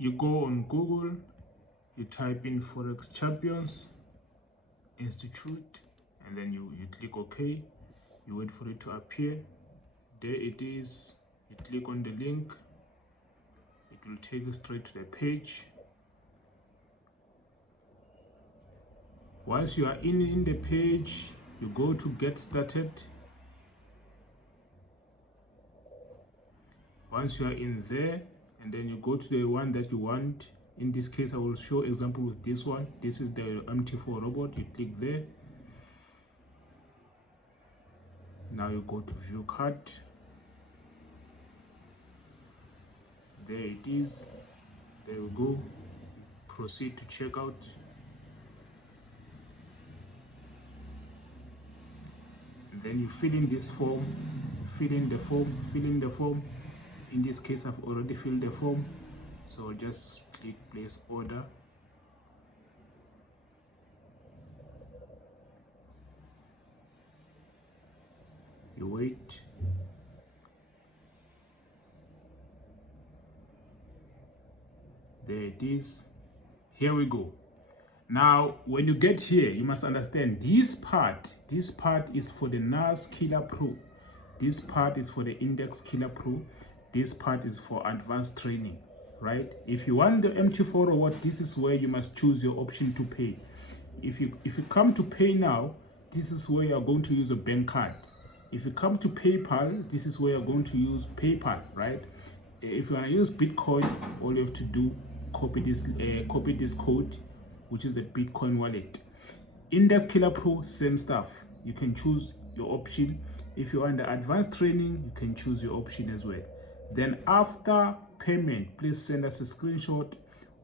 you go on Google, you type in Forex Champions Institute, and then you click OK. You wait for it to appear. There it is. You click on the link. It will take you straight to the page. Once you are in the page, you go to get started. Once you are in there, and then you go to the one that you want. In this case, I will show example with this one. This is the MT4 robot. You click there. Now you go to view card. There it is. There you go. Proceed to checkout. And then you fill in this form. Fill in the form. In this case, I've already filled the form, so just click place order. You wait. There it is. Here we go. Now, when you get here, you must understand this part is for the NAS Killer Pro. This part is for the Index Killer Pro. This part is for advanced training, right? If you want the MT4 robot, this is where you must choose your option to pay. If you come to pay now, this is where you are going to use a bank card. If you come to PayPal, this is where you're going to use PayPal, right? If you want to use Bitcoin, all you have to do, copy this code, which is the Bitcoin wallet. Index Killer Pro, same stuff. You can choose your option. If you want the advanced training, you can choose your option as well. Then after payment, please send us a screenshot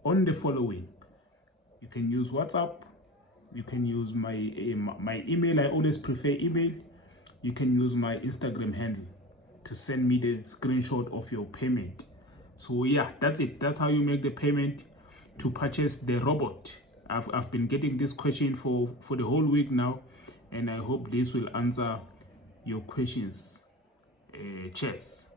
on the following. You can use WhatsApp. You can use my email. I always prefer email. You can use my Instagram handle to send me the screenshot of your payment. So yeah, that's it. That's how you make the payment to purchase the robot. I've been getting this question for the whole week now, and I hope this will answer your questions. Cheers.